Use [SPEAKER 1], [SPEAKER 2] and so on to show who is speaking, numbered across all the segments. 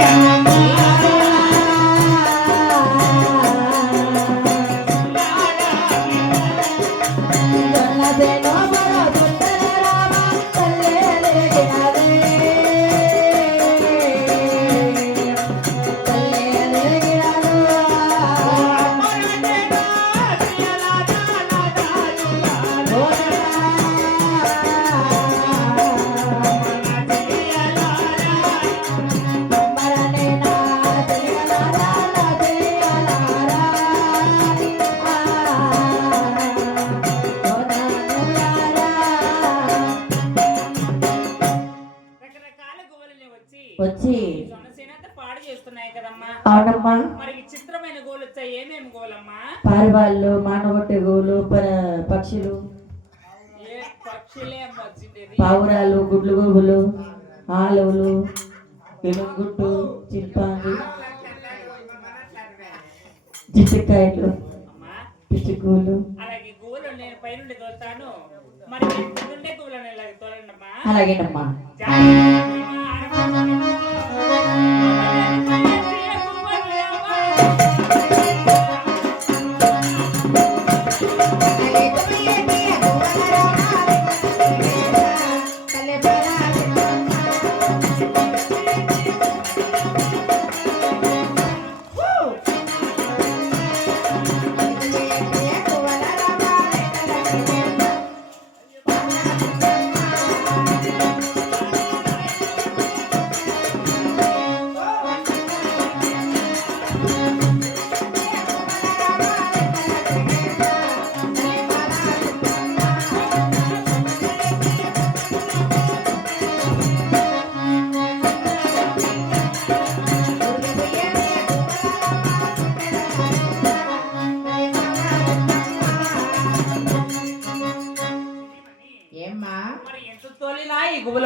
[SPEAKER 1] Yeah.
[SPEAKER 2] అవునమ్మా
[SPEAKER 1] మరి చిత్రమైన గోలు వచ్చాయి. ఏమేమి గోలమ్మా?
[SPEAKER 2] పారివాళ్ళు మానవొట్టె గోలు పక్షులు. పావురాలు గుడ్లు గోగులు ఆలువలు ఎలుగుట్టు చింపాంగి జిట్టకాయలు
[SPEAKER 1] అమ్మా.
[SPEAKER 2] పిచ్చుకూలు.
[SPEAKER 1] అలాగే గోవులు నేను పైనుండి తోలుతాను. మరి అమ్మా
[SPEAKER 2] అలాగేనమ్మా.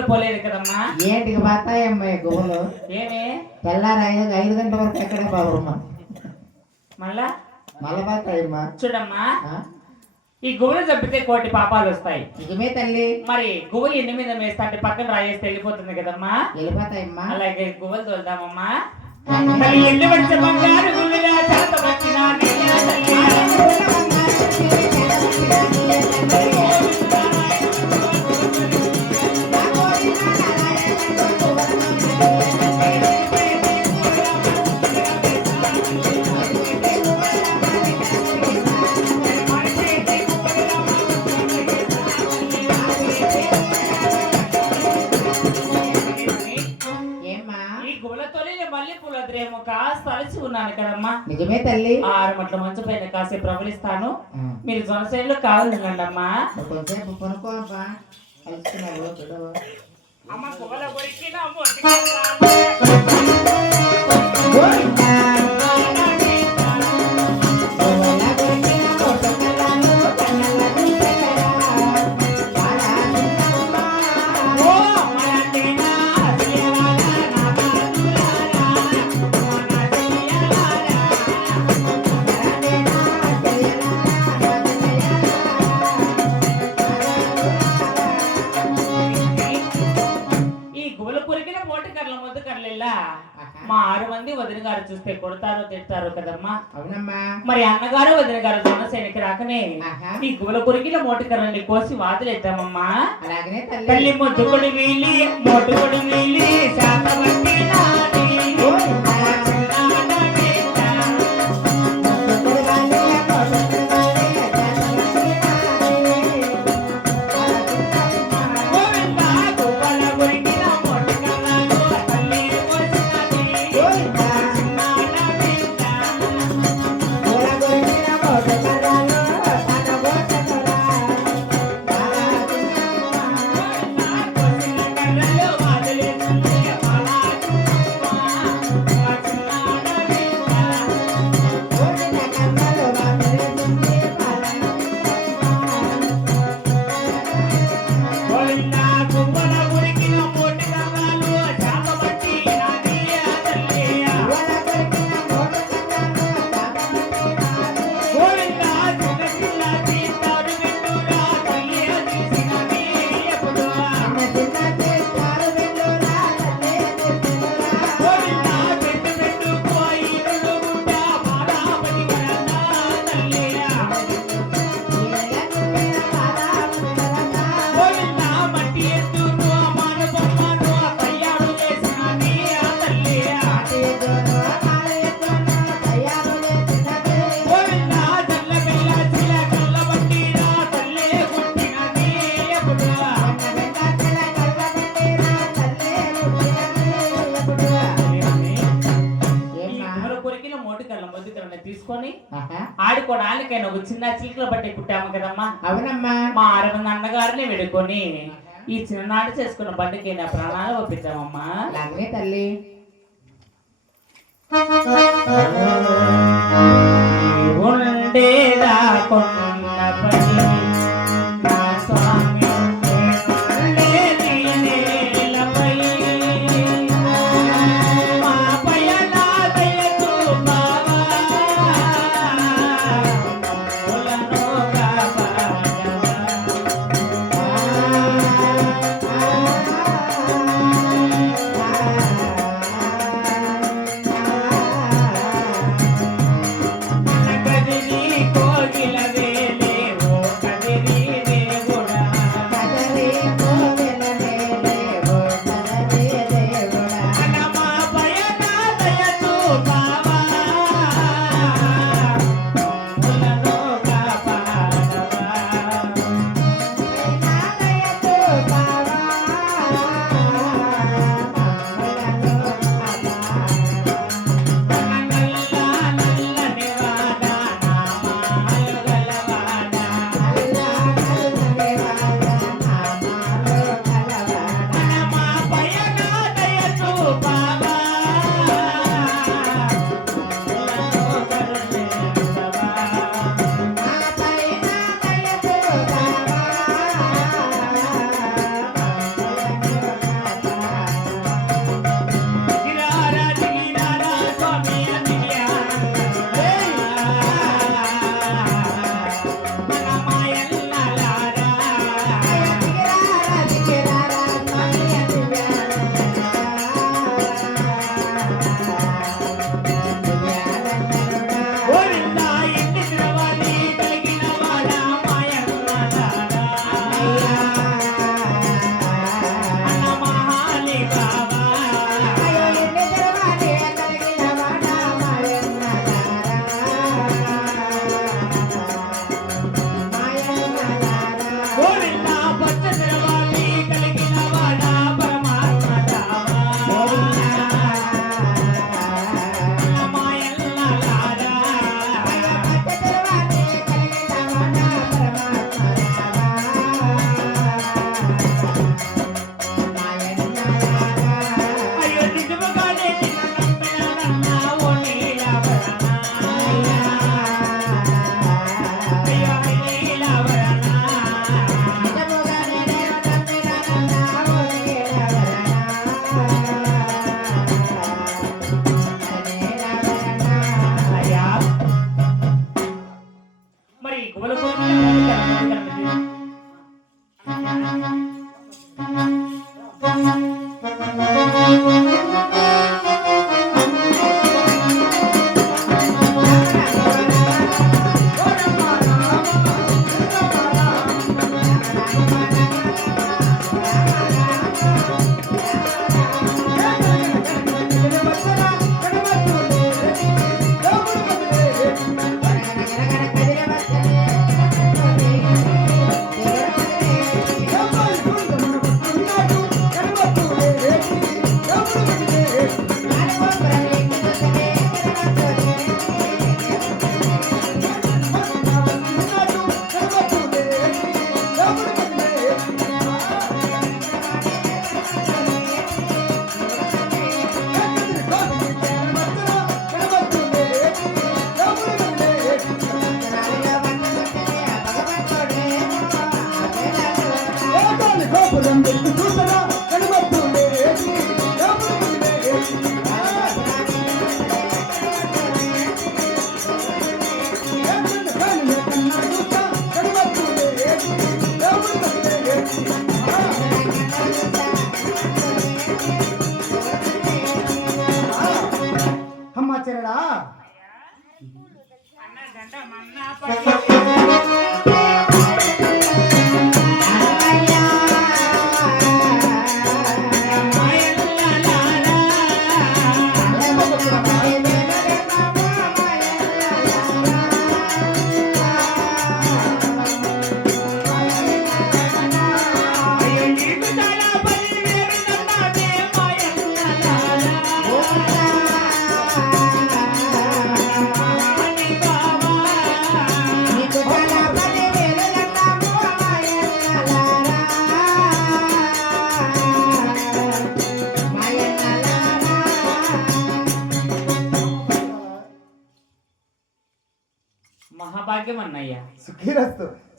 [SPEAKER 1] గువ్వలు పోలేదు కదమ్మా.
[SPEAKER 3] ఏంటికి పోతాయమ్మా ఈ గువ్వలు
[SPEAKER 1] ఏమే?
[SPEAKER 3] తెల్లారి ఐదు ఐదు గంటల వరకు ఎక్కడే బాబమ్మా
[SPEAKER 1] మళ్ళా?
[SPEAKER 3] మళ్ళా పోతాయమ్మా
[SPEAKER 1] చూడమ్మా? ఈ గువ్వలు చంపితే కోటి పాపాలు వస్తాయి.
[SPEAKER 3] నిజమే తల్లి.
[SPEAKER 1] మరి గువ్వలు ఎన్ని మీద వేస్తా అంటే పక్కన రాయేస్తే వెళ్ళిపోతుంది కదమ్మా.
[SPEAKER 3] వెళ్ళిపోతాయమ్మా.
[SPEAKER 1] అలాగే గువ్వలు తోలుదామమ్మా. తల్లి ఎన్ని వచ్చే బంగారు చేత వచ్చిన ఉన్నాను కదమ్మా.
[SPEAKER 3] నిజమే తల్లి.
[SPEAKER 1] ఆరు మట్ల మంచు పైన కాసేపు ప్రవలిస్తాను. మీరు జొనసేనులో కావాలండి అమ్మా
[SPEAKER 3] కొంచెంసేపు అమ్మా చూడు
[SPEAKER 1] తిడతారో కదమ్మా.
[SPEAKER 3] అవునమ్మా.
[SPEAKER 1] మరి అన్నగారు వదిన గారు జనసేనకి రాకనే. ఈ గువ్వల కొరికిన మోటి కర్రల్ని కోసి వాదులేద్దామమ్మా
[SPEAKER 3] అలాగనే తల్లి.
[SPEAKER 1] ముద్దుకుడి వీలి మోటుకుడి వీలి శాతవతి నాది.
[SPEAKER 3] చీకలు పట్టి కుట్టాము కదమ్మా.
[SPEAKER 1] అవునమ్మా.
[SPEAKER 3] మా అరవింద అన్నగారిని విడుకొని ఈ చిన్ననాడు చేసుకున్న పండుగ నా ప్రాణాలు ఒప్పించామమ్మా.
[SPEAKER 1] లాగలే తల్లి.
[SPEAKER 3] ఉండేదా
[SPEAKER 4] కొండ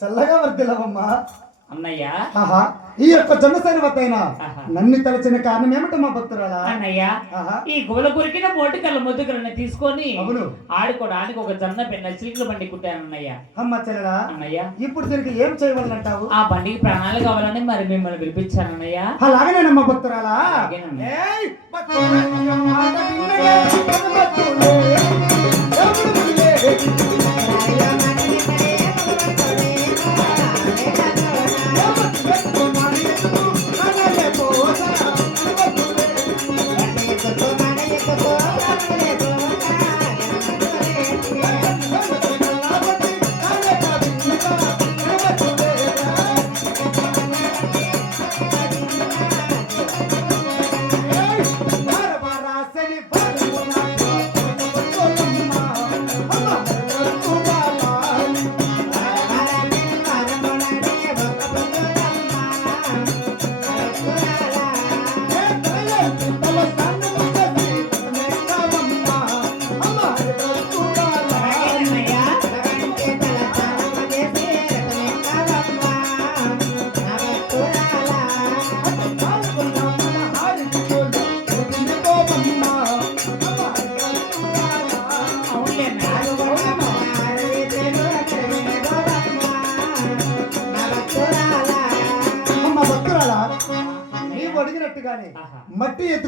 [SPEAKER 4] చల్లగా వర్దిలవమ్మా
[SPEAKER 1] అన్నయ్య
[SPEAKER 4] ఆహా ఈ యొక్క జొన్న సైనవతైన. నన్ను తలచిన కారణం ఏమిటో మా భక్తురాలా
[SPEAKER 1] అన్నయ్య
[SPEAKER 4] ఆహా
[SPEAKER 1] ఈ గువల కొరికిన మోటికల ముద్దుకలను తీసుకొని
[SPEAKER 4] అవును.
[SPEAKER 1] ఆడుకోవడానికి ఒక జన్న పెన్న చిలుకల బండి కుట్టాను అన్నయ్య
[SPEAKER 4] అమ్మ చెల్లెడా
[SPEAKER 1] అన్నయ్య
[SPEAKER 4] ఇప్పుడు దీనికి ఏం చేయవాలంటావు
[SPEAKER 1] ఆ బండికి ప్రాణాలు కావాలని మరి మిమ్మల్ని పిలిపించాను అన్నయ్య
[SPEAKER 4] అలాగనేనమ్మా భక్తురాలా
[SPEAKER 1] అలాగేనమ్మా.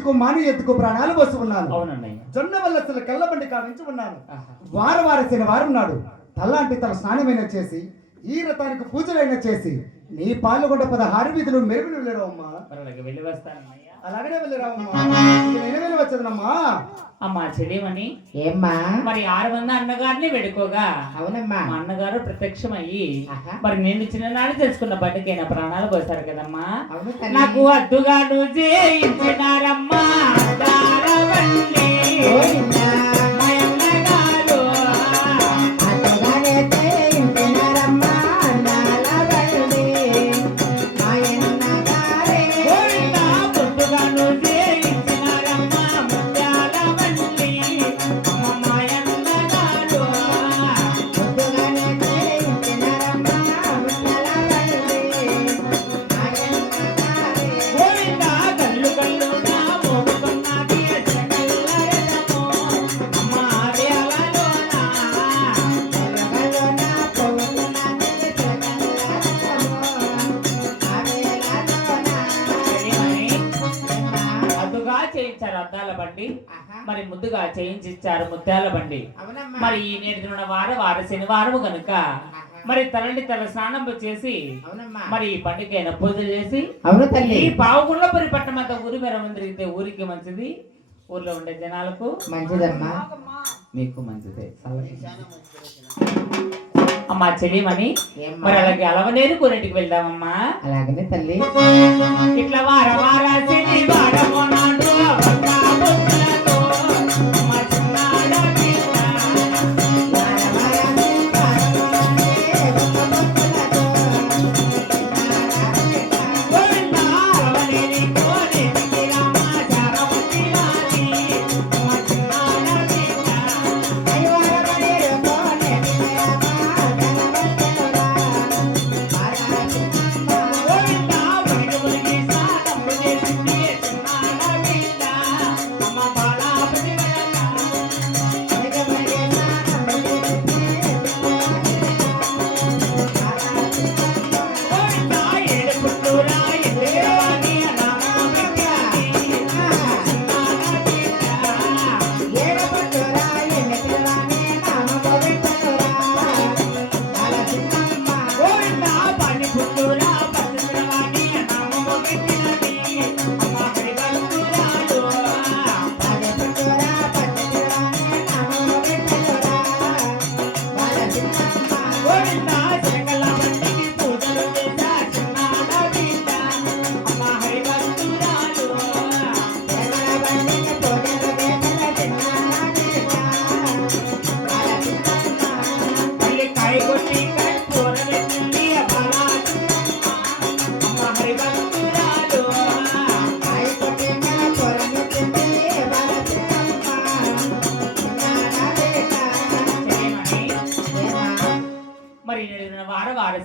[SPEAKER 4] ఎత్తుకు మాని ఎత్తుకు ప్రాణాలు పోసి ఉన్నాను. జొన్న వల్లసలు కళ్ళబండి కావించి ఉన్నాను. వార వారసిన వారం నాడు తల్లాంటి తల స్నానమైన చేసి ఈ రథానికి పూజలైన చేసి నీ పాల్గొండ పదహారు వీధులు మెరుగులు వెళ్ళరావమ్మా
[SPEAKER 1] మరి అలాగే వెళ్ళి వస్తానన్నయ్య.
[SPEAKER 4] అలాగనే వెళ్ళరావమ్మా. ఇది నేను వెళ్ళి వచ్చేదనమ్మా.
[SPEAKER 1] అమ్మా చెలిమని
[SPEAKER 3] ఏమ్మా?
[SPEAKER 1] మరి ఆరు మంది అన్నగారిని వెడుకోగా.
[SPEAKER 3] అవునమ్మా.
[SPEAKER 1] మా అన్నగారు ప్రత్యక్షమయ్యి. మరి నేను చిన్ననాడు తెలుసుకున్న బండికైనా ప్రాణాలు పోసారు కదమ్మా. నాకు అద్దుగాను చేయించినారమ్మా చేయించి ఇచ్చారు ముత్యాల బండి. మరి ఈ నేటి వార వార శనివారం కనుక మరి తలని తల స్నానం చేసి. మరి ఈ పండుగైన పూజలు చేసి
[SPEAKER 3] అవును తల్లి.
[SPEAKER 1] ఈ పావుగుళ్ళపరి పట్టణం అంతా ఊరి తిరిగితే ఊరికి మంచిది. ఊర్లో ఉండే జనాలకు
[SPEAKER 3] మంచిదమ్మా.
[SPEAKER 1] మీకు మంచిదే. అమ్మా చెలిమని. మరి అలాగే అలవనేరు కొన్నింటికి వెళ్దామమ్మా.
[SPEAKER 3] అలాగనే తల్లి.
[SPEAKER 1] ఇట్లా వార వార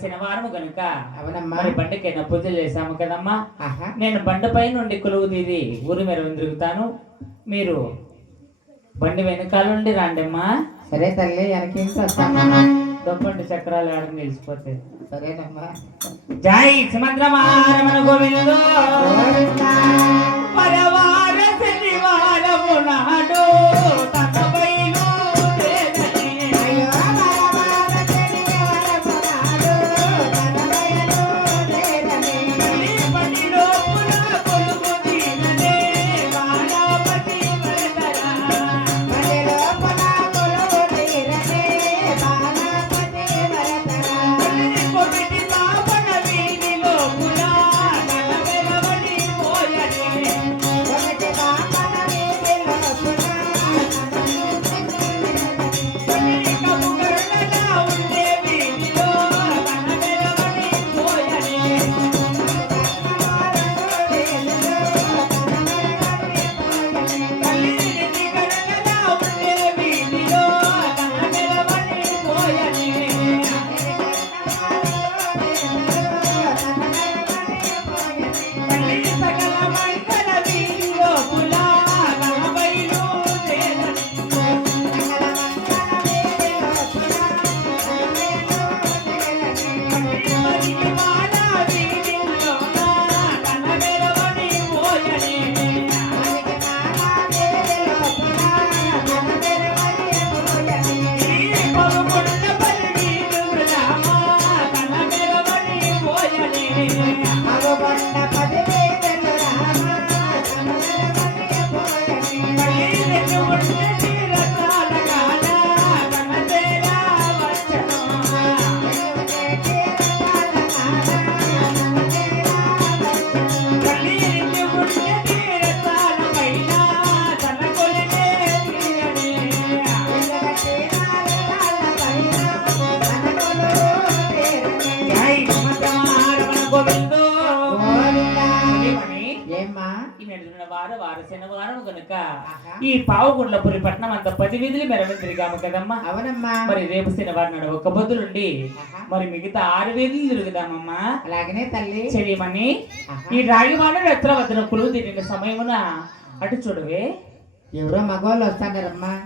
[SPEAKER 1] శనివారం
[SPEAKER 3] కనుక
[SPEAKER 1] మరి పూజలు చేసాము కదమ్మా. నేను బండపై నుండి కొలువు ఊరి మీద మెరవని తిరుగుతాను మీరు బండి వెనకాల నుండి రాండమ్మా.
[SPEAKER 3] సరే తల్లి వెనకించి వస్తాను.
[SPEAKER 1] డొప్పండి చక్రాలు ఆడ నిలిచిపోతే
[SPEAKER 3] సరేనమ్మా.
[SPEAKER 1] జై సుమంద్రమారమణ గోవిందో. పరవార ఈ పావుగుండ్లపురి పట్నం అంత పది వీధులు మెరవంతిరిగాము కదమ్మా.
[SPEAKER 3] అవునమ్మా.
[SPEAKER 1] మరి రేపు శనివారం నాడు ఒక బొద్దులుండి. మరి మిగతా ఆరు వీధులు తిరుగుదామమ్మా.
[SPEAKER 3] అలాగనే తల్లి.
[SPEAKER 1] చెయ్యమని. ఈ రాగివాడ రెత్ర వద్ద కులువు తిరిగిన సమయమున. అటు చూడవే
[SPEAKER 3] ఎవరో మగవాళ్ళు వస్తాడారమ్మా